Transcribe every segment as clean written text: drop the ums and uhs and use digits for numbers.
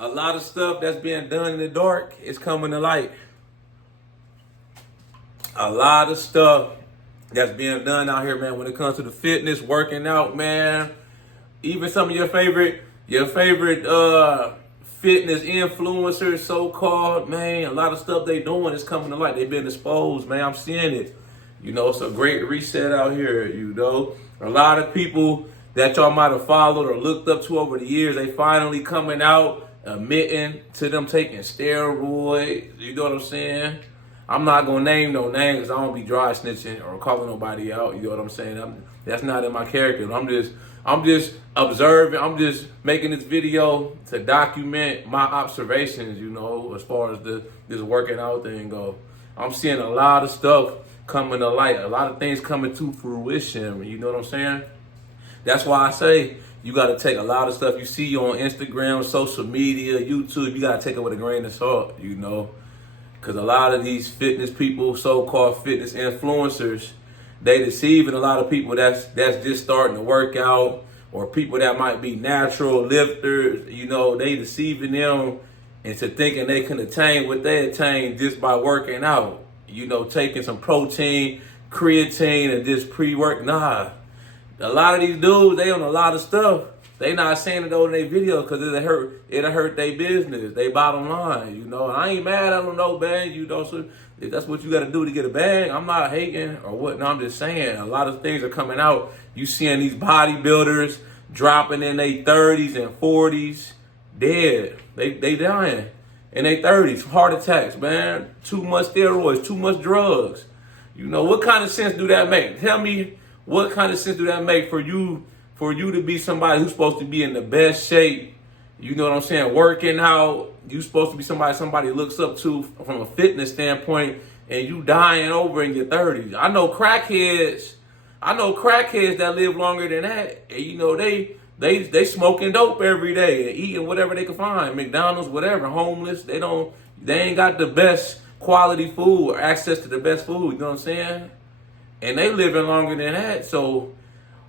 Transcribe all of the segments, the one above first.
A lot of stuff that's being done in the dark is coming to light. A lot of stuff that's being done out here, man, when it comes to the fitness, working out, man. Even some of your favorite fitness influencers, so-called, man, a lot of stuff they doing is coming to light. They've been exposed, man. I'm seeing it. It's a great reset out here, A lot of people that y'all might have followed or looked up to over the years, they finally coming out, admitting to them taking steroids. You know what I'm saying? I'm not gonna name no names. I don't be dry snitching or calling nobody out. You know what I'm saying? That's not in my character. I'm just observing. I'm just making this video to document my observations. As far as this working out thing go, I'm seeing a lot of stuff coming to light. A lot of things coming to fruition. You know what I'm saying? That's why I say you got to take a lot of stuff you see on Instagram, social media, YouTube. You got to take it with a grain of salt. Because a lot of these fitness people, so-called fitness influencers, they deceiving a lot of people that's just starting to work out, or people that might be natural lifters. They deceiving them into thinking they can attain what they attain just by working out. Taking some protein, creatine, and just pre-work. Nah. A lot of these dudes, they on a lot of stuff. They not saying it over in their video because it'll hurt their business, they bottom line, And I ain't mad at them, no bag, So if that's what you got to do to get a bag, I'm not hating or what. No, I'm just saying a lot of things are coming out. You seeing these bodybuilders dropping in their 30s and 40s, dead. They dying in their 30s, heart attacks, man. Too much steroids, too much drugs. What kind of sense do that make? Tell me, what kind of sense do that make for you to be somebody who's supposed to be in the best shape? You know what I'm saying? Working out. You supposed to be somebody looks up to from a fitness standpoint, and you dying over in your 30s. I know crackheads that live longer than that. And they smoking dope every day and eating whatever they can find, McDonald's, whatever, homeless. They ain't got the best quality food or access to the best food, you know what I'm saying? And they living longer than that. So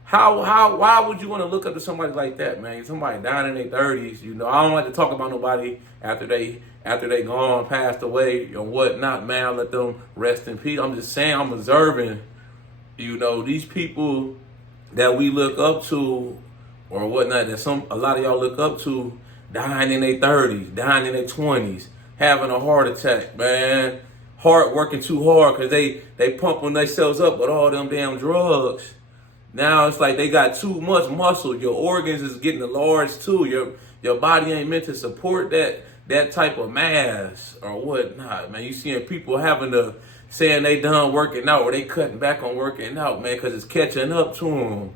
why would you want to look up to somebody like that, man? Somebody dying in their 30s, I don't like to talk about nobody after they gone, passed away or whatnot, man. I let them rest in peace. I'm just saying, I'm observing, these people that we look up to or whatnot, that a lot of y'all look up to, dying in their 30s, dying in their 20s, having a heart attack, man. Heart working too hard because they pumping themselves up with all them damn drugs. Now it's like they got too much muscle. Your organs is getting large too. Your body ain't meant to support that type of mass or whatnot, man. You seeing people saying they done working out or they cutting back on working out, man, because it's catching up to them.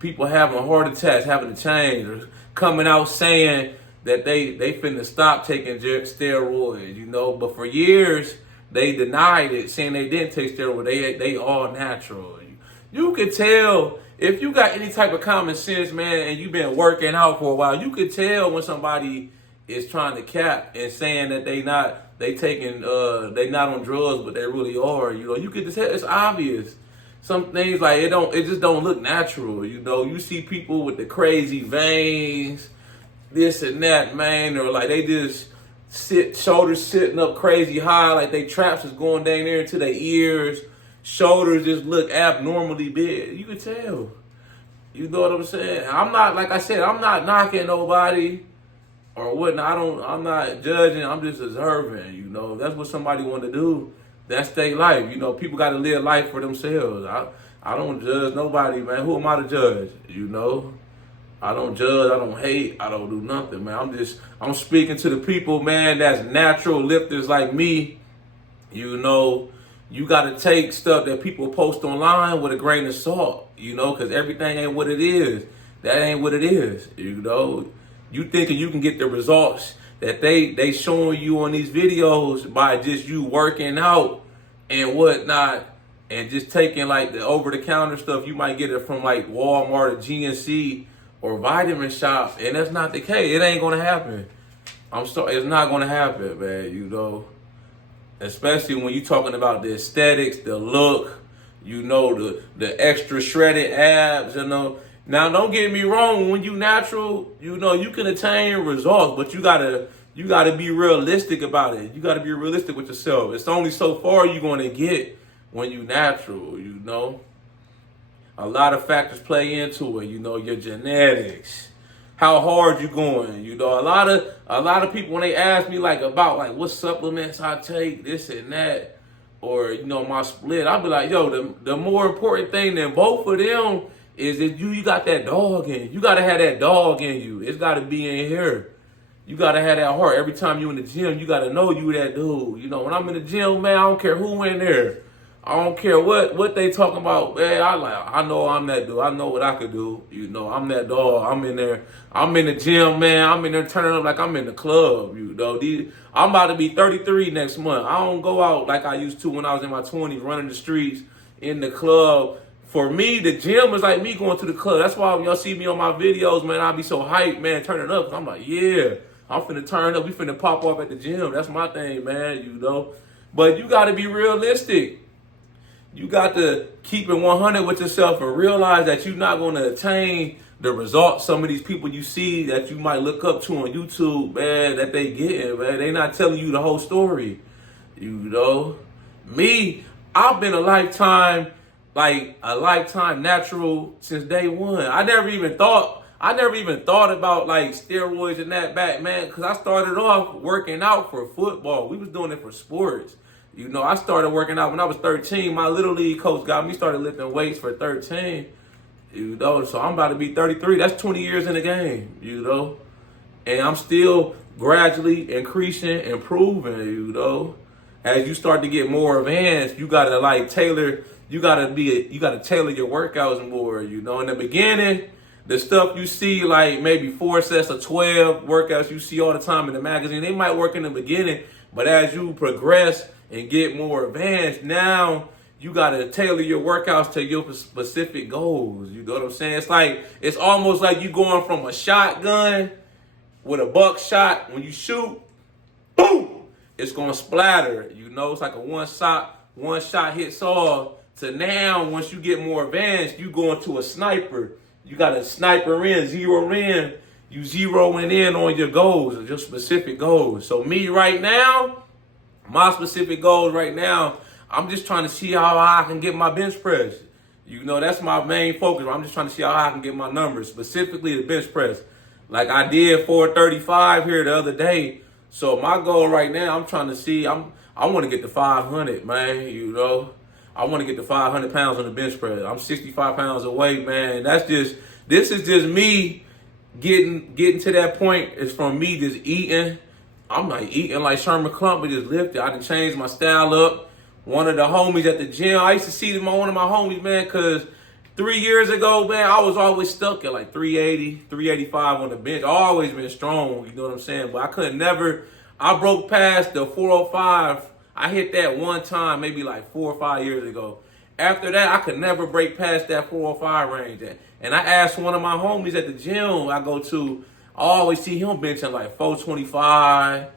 People having heart attacks, having to change, or coming out saying that they finna stop taking steroids, But for years, they denied it, saying they didn't take steroids. They all natural. You could tell if you got any type of common sense, man, and you've been working out for a while. You could tell when somebody is trying to cap and saying that they not on drugs, but they really are. You could tell. It's obvious. Some things like it just don't look natural. You see people with the crazy veins, this and that, man, or like they just shoulders sitting up crazy high, like they traps is going down there into their ears. Shoulders just look abnormally big. You can tell. You know what I'm saying? I'm not, like I said, I'm not knocking nobody or whatnot. I'm not judging. I'm just observing. That's what somebody want to do. That's their life. People got to live life for themselves. I don't judge nobody, man. Who am I to judge? I don't judge. I don't hate. I don't do nothing, man. I'm speaking to the people, man, that's natural lifters like me. You got to take stuff that people post online with a grain of salt, because everything ain't what it is. That ain't what it is, You thinking you can get the results that they showing you on these videos by just you working out and whatnot and just taking like the over-the-counter stuff. You might get it from like Walmart or GNC or Vitamin Shop, and that's not the case. It ain't going to happen. It's not going to happen, man, Especially when you're talking about the aesthetics, the look, the extra shredded abs, Now Now, don't get me wrong. When you natural, you know you can attain results, but you gotta be realistic about it. You gotta be realistic with yourself. It's only so far you're gonna get when you natural. You know, a lot of factors play into it. You know, your genetics, how hard you going. You know, a lot of people when they ask me like about like what supplements I take, this and that, or you know my split, I'll be like, yo, the more important thing than both of them is that you got that dog in you. You gotta have that dog in you. It's gotta be in here. You gotta have that heart. Every time you in the gym, you gotta know you that dude. You know, when I'm in the gym, man, I don't care who in there. I don't care what they talking about, man. I know I'm that dude. I know what I could do. You know, I'm that dog. I'm in there. I'm in the gym, man. I'm in there turning up like I'm in the club. You know, I'm about to be 33 next month. I don't go out like I used to when I was in my 20s, running the streets in the club. For me, the gym is like me going to the club. That's why when y'all see me on my videos, man, I be so hyped, man, turning up. 'Cause I'm like, yeah, I'm finna turn up. We finna pop off at the gym. That's my thing, man, you know. But you got to be realistic. You got to keep it 100 with yourself and realize that you're not going to attain the results some of these people you see that you might look up to on YouTube, man, that they getting, man. They not telling you the whole story, you know. Me, I've been a lifetime natural since day one. I never even thought about like steroids and that back, man, because I started off working out for football. We was doing it for sports. You know, I started working out when I was 13. My little league coach got me started lifting weights for 13. You know, so I'm about to be 33. That's 20 years in the game, you know. And I'm still gradually increasing, improving, you know. As you start to get more advanced, you gotta like tailor you gotta tailor your workouts more, you know. In the beginning, the stuff you see, like maybe 4 sets of 12 workouts you see all the time in the magazine, they might work in the beginning, but as you progress and get more advanced, now you gotta tailor your workouts to your specific goals. You know what I'm saying? It's almost like you going from a shotgun with a buckshot. When you shoot, boom, it's gonna splatter. You know, it's like a one shot hits all. So now, once you get more advanced, you go into a sniper. You got a sniper zero in. You zeroing in on your goals, your specific goals. So me right now, my specific goals right now, I'm just trying to see how I can get my bench press. You know, that's my main focus. I'm just trying to see how I can get my numbers, specifically the bench press. Like I did 435 here the other day. So my goal right now, I'm trying to see, I want to get to 500, man, you know. I want to get to 500 pounds on the bench press. I'm 65 pounds away, man. This is just me getting to that point. It's from me just eating. I'm like eating like Sherman Clump, but just lifted. I done changed my style up. One of the homies at the gym, I used to see one of my homies, man, because 3 years ago, man, I was always stuck at like 380, 385 on the bench. I always been strong, you know what I'm saying? But I broke past the 405. I hit that one time, maybe like 4 or 5 years ago. After that, I could never break past that 405 range. And I asked one of my homies at the gym I go to, I always see him benching like 425,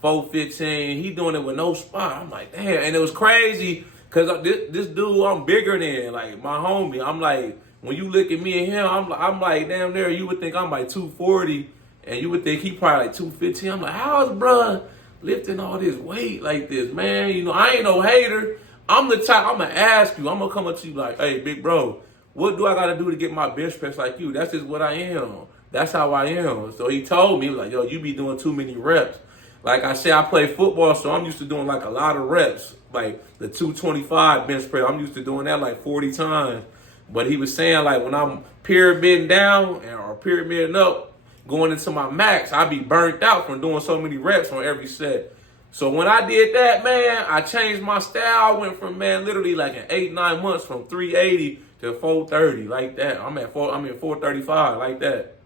415. He doing it with no spot. I'm like, damn. And it was crazy because this dude I'm bigger than, like my homie. I'm like, when you look at me and him, I'm like, damn there, you would think I'm like 240 and you would think he probably like 215. I'm like, how's bruh lifting all this weight like this, man? You know, I ain't no hater. I'm the type, I'm going to ask you, I'm going to come up to you like, hey, big bro, what do I got to do to get my bench press like you? That's just what I am. That's how I am. So he told me, like, yo, you be doing too many reps. Like I said, I play football, so I'm used to doing like a lot of reps. Like the 225 bench press, I'm used to doing that like 40 times. But he was saying like when I'm pyramiding down or pyramiding up, going into my max, I be burnt out from doing so many reps on every set. So when I did that, man, I changed my style. I went from, man, literally like in 8-9 months from 380 to 430 like that. I'm at 435 like that.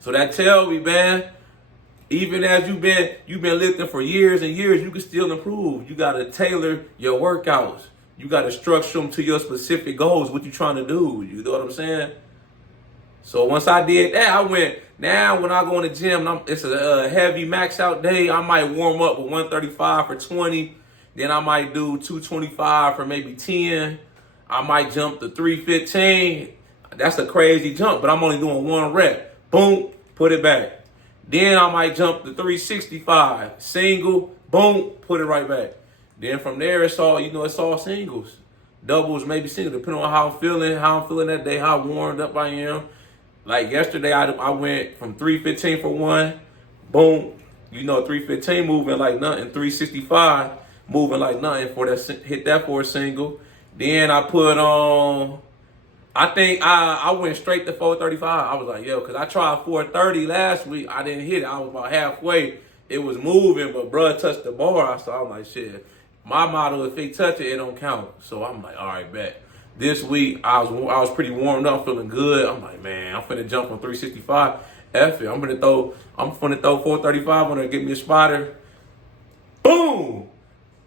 So that tell me, man, even as you've been lifting for years and years, you can still improve. You gotta tailor your workouts. You gotta structure them to your specific goals, what you trying to do. You know what I'm saying? So once I did that, now when I go in the gym, it's a heavy max out day. I might warm up with 135 for 20. Then I might do 225 for maybe 10. I might jump to 315. That's a crazy jump, but I'm only doing 1 rep. Boom, put it back. Then I might jump to 365, single, boom, put it right back. Then from there, it's all, it's all singles. Doubles, maybe single, depending on how I'm feeling that day, how warmed up I am. Like yesterday, I went from 315 for 1, boom, 315 moving like nothing, 365 moving like nothing for that, hit that for a single. Then I put on, I think I went straight to 435. I was like, yo, because I tried 430 last week. I didn't hit it. I was about halfway. It was moving, but bruh touched the bar. So I'm like, shit. My motto, if they touch it, it don't count. So I'm like, all right, bet. This week, I was pretty warmed up, feeling good. I'm like, man, I'm finna jump on 365. F it. I'm finna throw 435 on there, get me a spotter. Boom!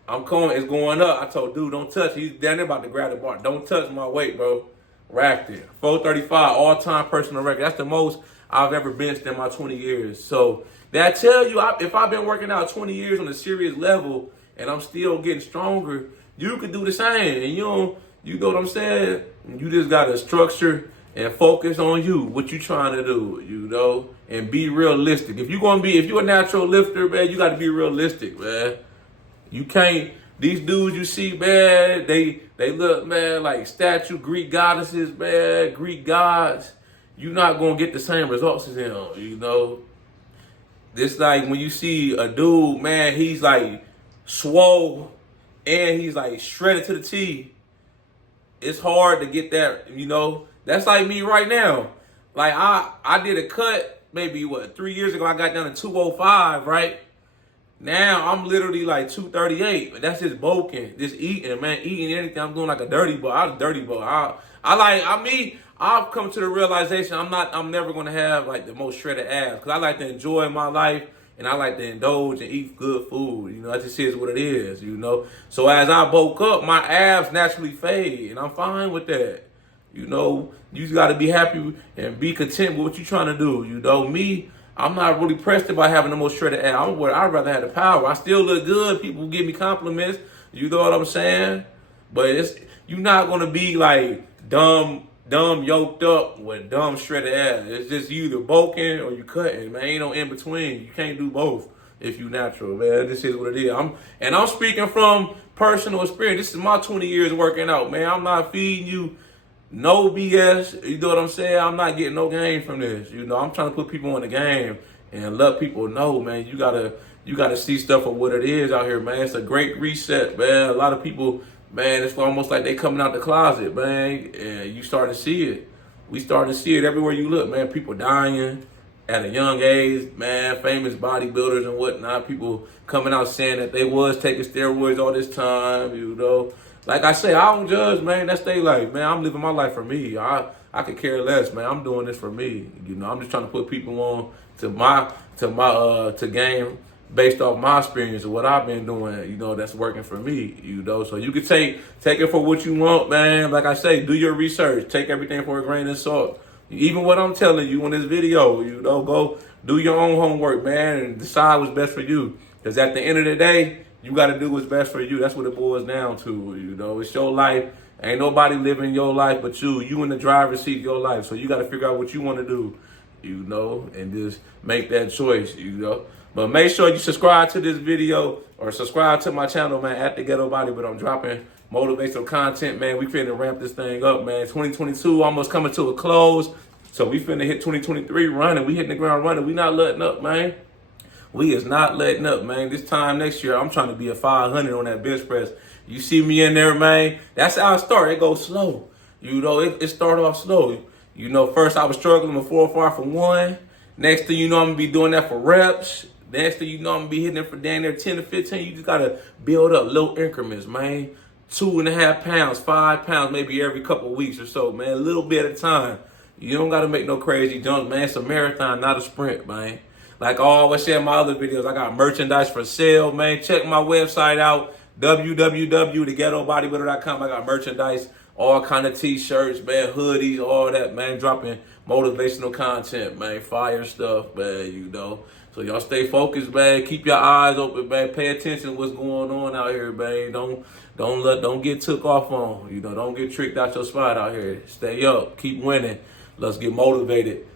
I'm going, it's going up. I told dude, don't touch. He's down there about to grab the bar. Don't touch my weight, bro. Racked it. 435, all-time personal record. That's the most I've ever benched in my 20 years. So that tell you, if I've been working out 20 years on a serious level and I'm still getting stronger, you could do the same. And you know what I'm saying? You just got to structure and focus on you, what you trying to do, and be realistic. If you're a natural lifter, man, you got to be realistic, man. You can't. These dudes you see, man, they look, man, like statue Greek goddesses, man, Greek gods. You're not going to get the same results as them, This like when you see a dude, man, he's like swole and he's like shredded to the T. It's hard to get that, That's like me right now. Like I did a cut maybe, 3 years ago. I got down to 205, right? Now I'm literally like 238, but that's just bulking, just eating, man, eating anything. I'm doing like a dirty boy. I was a dirty boy. I've come to the realization I'm never gonna have like the most shredded abs because I like to enjoy my life and I like to indulge and eat good food. That just is what it is. So as I bulk up, my abs naturally fade, and I'm fine with that. You just got to be happy and be content with what you're trying to do. Me. I'm not really pressed about having the most shredded abs. I'd rather have the power. I still look good. People give me compliments. You know what I'm saying? But you're not gonna be like dumb yoked up with dumb shredded abs. It's just you either bulking or you cutting, man. Ain't no in between. You can't do both if you natural, man. This is what it is. I'm speaking from personal experience. This is my 20 years working out, man. I'm not feeding you no BS, you know what I'm saying? I'm not getting no game from this. I'm trying to put people in the game and let people know, man, you gotta see stuff for what it is out here, man. It's a great reset, man. A lot of people, man, it's almost like they coming out the closet, man. And you start to see it. We starting to see it everywhere you look, man. People dying at a young age, man. Famous bodybuilders and whatnot. People coming out saying that they was taking steroids all this time, Like I say, I don't judge, man. That's their life, man. I'm living my life for me. I could care less, man. I'm doing this for me. I'm just trying to put people on to game based off my experience of what I've been doing, that's working for me, So you could take it for what you want, man. Like I say, do your research. Take everything for a grain of salt. Even what I'm telling you in this video, go do your own homework, man, and decide what's best for you. Because at the end of the day, you got to do what's best for you. That's what it boils down to, It's your life. Ain't nobody living your life but you. You in the driver's seat of your life. So you got to figure out what you want to do, and just make that choice, But make sure you subscribe to this video or subscribe to my channel, man, at The Ghetto Body. But I'm dropping motivational content, man. We finna ramp this thing up, man. 2022 almost coming to a close. So we finna hit 2023 running. We hitting the ground running. We not letting up, man. We is not letting up, man. This time next year, I'm trying to be a 500 on that bench press. You see me in there, man. That's how it start. It goes slow. It start off slow. First I was struggling with 405 for 1. Next thing you know, I'm going to be doing that for reps. Next thing you know, I'm going to be hitting it for down there 10 to 15. You just got to build up little increments, man. 2.5 pounds, 5 pounds, maybe every couple of weeks or so, man. A little bit at a time. You don't got to make no crazy jumps, man. It's a marathon, not a sprint, man. Like I always say in my other videos, I got merchandise for sale, man. Check my website out, www.theghettobodybuilder.com. I got merchandise, all kind of t-shirts, man, hoodies, all that, man. Dropping motivational content, man. Fire stuff, man, So y'all stay focused, man. Keep your eyes open, man. Pay attention to what's going on out here, man. Don't get took off on. Don't get tricked out your spot out here. Stay up. Keep winning. Let's get motivated.